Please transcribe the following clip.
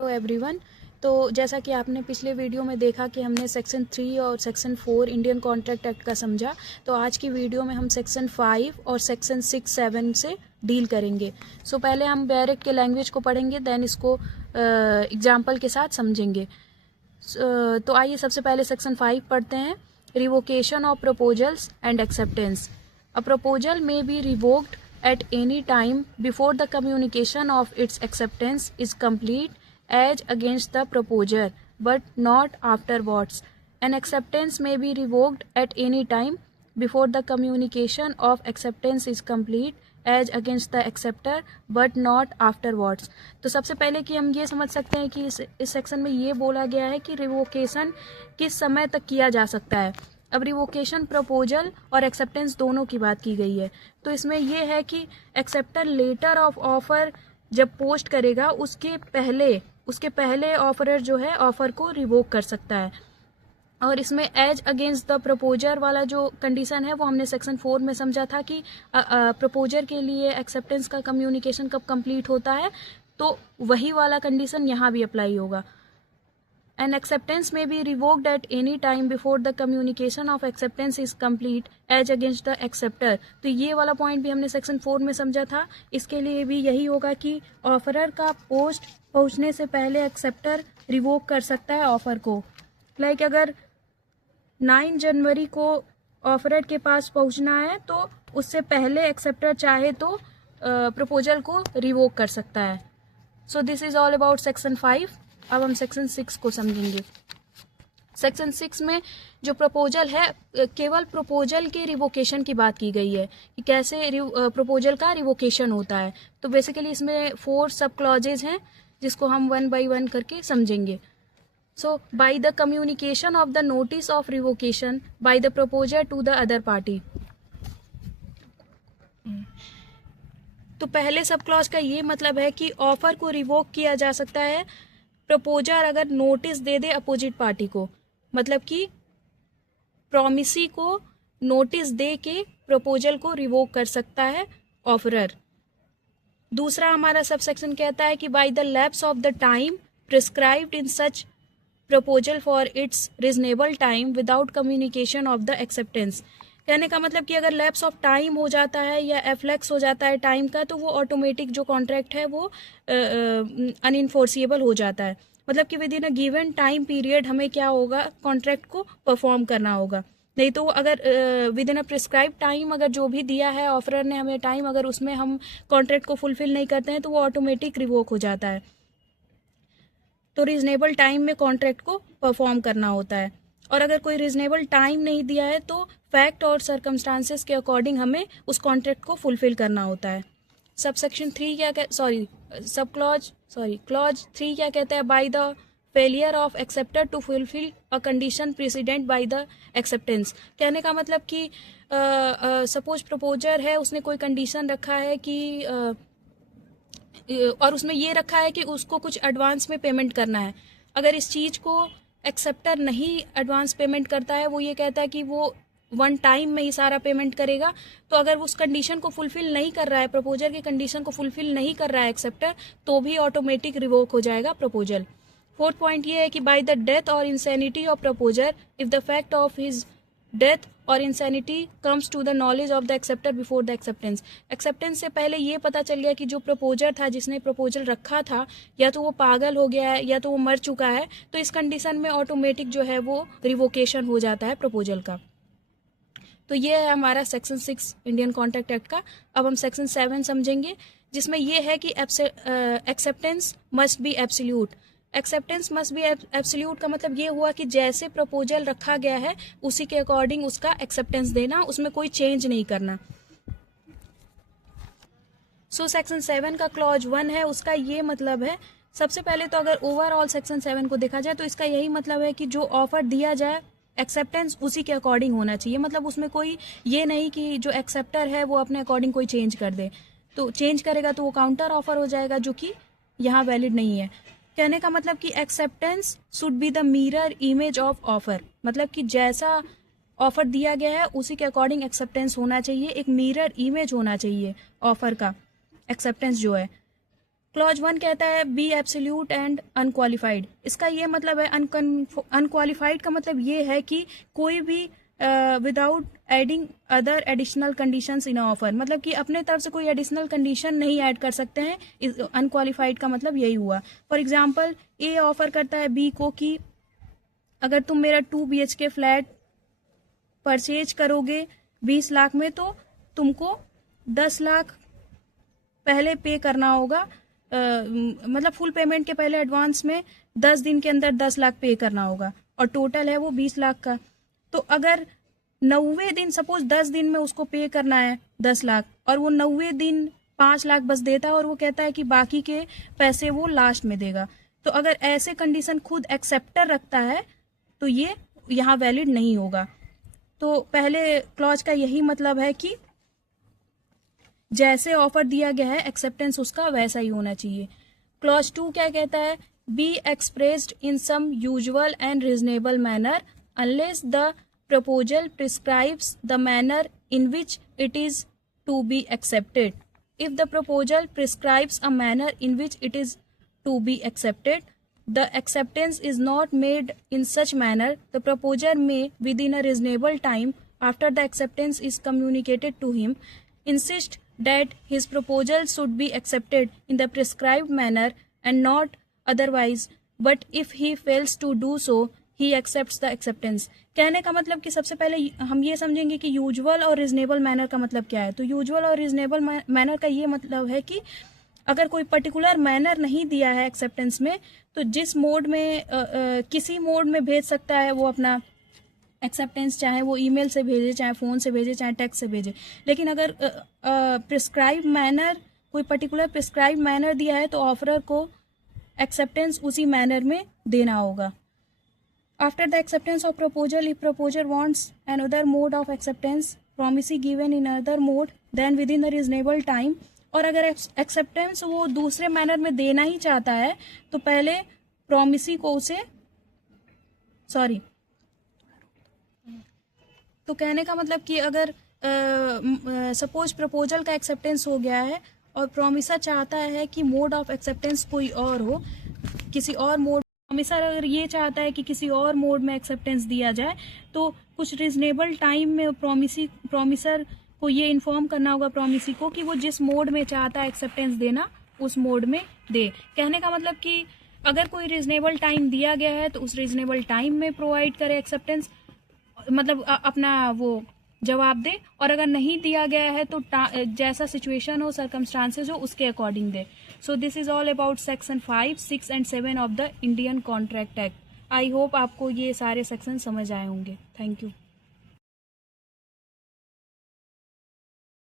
Hello everyone. तो जैसा कि आपने पिछले वीडियो में देखा कि हमने सेक्शन 3 और सेक्शन 4 इंडियन कॉन्ट्रैक्ट एक्ट का समझा, तो आज की वीडियो में हम सेक्शन 5 और सेक्शन 6, 7 से डील करेंगे। सो पहले हम बैरिक के लैंग्वेज को पढ़ेंगे, देन इसको एग्जाम्पल के साथ समझेंगे। तो आइए सबसे पहले सेक्शन 5 पढ़ते हैं। Revocation of proposals and acceptance. A proposal may be revoked at any time before the communication of its acceptance is complete as against the proposer, but not afterwards. An acceptance may be revoked at any time before the communication of acceptance is complete as against the acceptor, but not afterwards. तो सबसे पहले कि हम ये समझ सकते हैं कि इस सेक्शन में ये बोला गया है कि रिवोकेशन किस समय तक किया जा सकता है। अब रिवोकेशन प्रपोजल और एक्सेप्टेंस दोनों की बात की गई है। तो इसमें यह है कि एक्सेप्टर लेटर ऑफ ऑफर जब पोस्ट करेगा उसके पहले ऑफरर जो है ऑफर को रिवोक कर सकता है। और इसमें एज अगेंस्ट द प्रपोजर वाला जो कंडीशन है वो हमने सेक्शन 4 में समझा था कि प्रपोजर के लिए एक्सेप्टेंस का कम्युनिकेशन कब कंप्लीट होता है, तो वही वाला कंडीशन यहाँ भी अप्लाई होगा। An acceptance may be revoked at any time before the communication of acceptance is complete as against the acceptor. तो ये वाला पॉइंट भी हमने सेक्शन 4 में समझा था। इसके लिए भी यही होगा कि ऑफरर का पोस्ट पहुंचने से पहले एक्सेप्टर रिवोक कर सकता है ऑफर को। लाइक अगर 9 जनवरी को ऑफरर के पास पहुंचना है तो उससे पहले एक्सेप्टर चाहे तो प्रपोजल को रिवोक कर सकता है। So this is all about section 5। अब हम सेक्शन 6 को समझेंगे। सेक्शन 6 में जो प्रपोजल है, केवल प्रपोजल के रिवोकेशन की बात की गई है कि कैसे प्रपोजल का रिवोकेशन होता है। तो बेसिकली इसमें 4 सब क्लॉजेज हैं जिसको हम 1 बाय 1 करके समझेंगे। So by the communication of the notice of revocation by the proposer to the other party. तो पहले सब क्लॉज का ये मतलब है कि ऑफर को रिवोक किया जा सकता है प्रपोजर अगर नोटिस दे दे अपोजिट पार्टी को, मतलब कि प्रॉमिसी को नोटिस दे के प्रपोजल को रिवोक कर सकता है ऑफरर। दूसरा हमारा सब सेक्शन कहता है कि by the lapse of the time prescribed in such proposal for its reasonable time without communication of the acceptance. कहने का मतलब कि अगर लैप्स ऑफ टाइम हो जाता है या एफ्लेक्स हो जाता है टाइम का, तो वो ऑटोमेटिक जो कॉन्ट्रैक्ट है वो अनइन्फोर्सिएबल हो जाता है। मतलब कि with in a given time period हमें क्या होगा, कॉन्ट्रैक्ट को परफॉर्म करना होगा। नहीं तो अगर with in a prescribe time अगर जो भी दिया है ऑफरर ने हमें टाइम, अगर उसमें हम कॉन्ट्रैक्ट को फुलफिल नहीं करते हैं तो वो ऑटोमेटिक रिवोक हो जाता है। तो रीजनेबल टाइम में कॉन्ट्रैक्ट को परफॉर्म करना होता है। और अगर कोई रीजनेबल टाइम नहीं दिया है तो फैक्ट और सर्कमस्टांसेस के अकॉर्डिंग हमें उस कॉन्ट्रैक्ट को फुलफिल करना होता है। सबसेक्शन 3 क्लॉज 3 क्या कहता है, by the failure of acceptor to fulfil a condition precedent by the acceptance. कहने का मतलब कि सपोज प्रपोजर है, उसने कोई कंडीशन रखा है कि और उसमें ये रखा है कि उसको कुछ एडवांस में पेमेंट करना है। अगर इस चीज़ को एक्सेप्टर नहीं एडवांस पेमेंट करता है, वो ये कहता है कि वो 1 टाइम में ही सारा पेमेंट करेगा, तो अगर उस कंडीशन को फुलफिल नहीं कर रहा है, प्रपोजर की कंडीशन को फुलफिल नहीं कर रहा है एक्सेप्टर, तो भी ऑटोमेटिक रिवोक हो जाएगा प्रपोजल। 4th पॉइंट ये है कि बाय द डेथ और insanity of proposer if the fact of his death और insanity comes to the knowledge of the acceptor before the acceptance. Acceptance से पहले ये पता चल गया कि जो प्रपोजर था, जिसने प्रपोजल रखा था, या तो वो पागल हो गया है या तो वो मर चुका है, तो इस कंडीशन में ऑटोमेटिक जो है वो रिवोकेशन हो जाता है प्रपोजल का। तो ये है हमारा सेक्शन 6 इंडियन कॉन्ट्रैक्ट एक्ट का। अब हम सेक्शन 7 समझेंगे, जिसमें ये है कि acceptance must be absolute. Acceptance must be absolute का मतलब ये हुआ कि जैसे प्रपोजल रखा गया है उसी के अकॉर्डिंग उसका एक्सेप्टेंस देना, उसमें कोई चेंज नहीं करना। सो सेक्शन 7 का क्लॉज 1 है, उसका ये मतलब है, सबसे पहले तो अगर ओवरऑल सेक्शन 7 को देखा जाए तो इसका यही मतलब है कि जो ऑफर दिया जाए एक्सेप्टेंस उसी के अकॉर्डिंग होना चाहिए। मतलब उसमें कोई ये नहीं कि जो एक्सेप्टर है वो अपने अकॉर्डिंग कोई चेंज कर दे, तो चेंज करेगा तो वो काउंटर ऑफर हो जाएगा, जो कि यहाँ वैलिड नहीं है। कहने का मतलब कि acceptance should be the mirror image of offer. मतलब कि जैसा ऑफर दिया गया है उसी के अकॉर्डिंग एक्सेप्टेंस होना चाहिए, एक मिरर इमेज होना चाहिए ऑफर का एक्सेप्टेंस जो है। क्लॉज 1 कहता है बी एब्सोल्यूट एंड अनक्वालिफाइड। इसका ये मतलब है, अनक्वालिफाइड का मतलब ये है कि कोई भी without adding other additional conditions in offer, मतलब कि अपने तरफ से कोई एडिशनल कंडीशन नहीं ऐड कर सकते हैं। अनक्वालिफाइड का मतलब यही हुआ। फॉर एग्जांपल, ए ऑफर करता है बी को कि अगर तुम मेरा 2 BHK फ्लैट परचेज करोगे 20 लाख में, तो तुमको 10 लाख पहले पे करना होगा, मतलब फुल पेमेंट के पहले एडवांस में 10 दिन के अंदर 10 लाख पे करना होगा, और टोटल है वो 20 लाख का। तो अगर 90 दिन, सपोज 10 दिन में उसको पे करना है 10 लाख, और वो 90 दिन 5 लाख बस देता है, और वो कहता है कि बाकी के पैसे वो लास्ट में देगा, तो अगर ऐसे कंडीशन खुद एक्सेप्टर रखता है तो ये यहाँ वैलिड नहीं होगा। तो पहले क्लॉज का यही मतलब है कि जैसे ऑफर दिया गया है एक्सेप्टेंस उसका वैसा ही होना चाहिए। क्लॉज 2 क्या कहता है, be expressed in some usual and reasonable manner unless the proposal prescribes the manner in which it is to be accepted. If the proposal prescribes a manner in which it is to be accepted, the acceptance is not made in such manner. The proposer may, within a reasonable time after the acceptance is communicated to him, insist that his proposal should be accepted in the prescribed manner and not otherwise. But if he fails to do so, he accepts the acceptance. कहने का मतलब कि सबसे पहले हम ये समझेंगे कि यूजुअल और रीजनेबल मैनर का मतलब क्या है। तो यूजुअल और रीजनेबल मैनर का ये मतलब है कि अगर कोई पर्टिकुलर मैनर नहीं दिया है एक्सेप्टेंस में, तो जिस मोड में किसी मोड में भेज सकता है वो अपना एक्सेप्टेंस, चाहे वो ईमेल से भेजे, चाहे फ़ोन से भेजे, चाहे टेक्स्ट से भेजे। लेकिन अगर प्रिस्क्राइब मैनर, कोई पर्टिकुलर प्रिस्क्राइब मैनर दिया है, तो ऑफरर को एक्सेप्टेंस उसी मैनर में देना होगा। After the acceptance of proposal, if proposer wants another mode of acceptance, promise given in another mode, then within a reasonable time, और अगर एक्सेप्टेंस वो दूसरे मैनर में देना ही चाहता है, तो पहले प्रोमिसी को उसे तो कहने का मतलब कि अगर सपोज प्रपोजल का एक्सेप्टेंस हो गया है और प्रोमिसर चाहता है कि मोड ऑफ एक्सेप्टेंस कोई और हो, किसी और मोड, प्रोमिसर अगर ये चाहता है कि किसी और मोड में एक्सेप्टेंस दिया जाए, तो कुछ रीजनेबल टाइम में प्रोमिसर को ये इन्फॉर्म करना होगा प्रोमिसी को कि वो जिस मोड में चाहता है एक्सेप्टेंस देना उस मोड में दे। कहने का मतलब कि अगर कोई रीजनेबल टाइम दिया गया है तो उस रीजनेबल टाइम में प्रोवाइड करे एक्सेप्टेंस, मतलब अपना वो जवाब दे, और अगर नहीं दिया गया है तो जैसा सिचुएशन हो, सर्कमस्टांसेस हो, उसके according they. So this is all about section 5, 6 and 7 of the Indian contract act. I hope आपको ये सारे सेक्शन समझ आए होंगे। Thank you.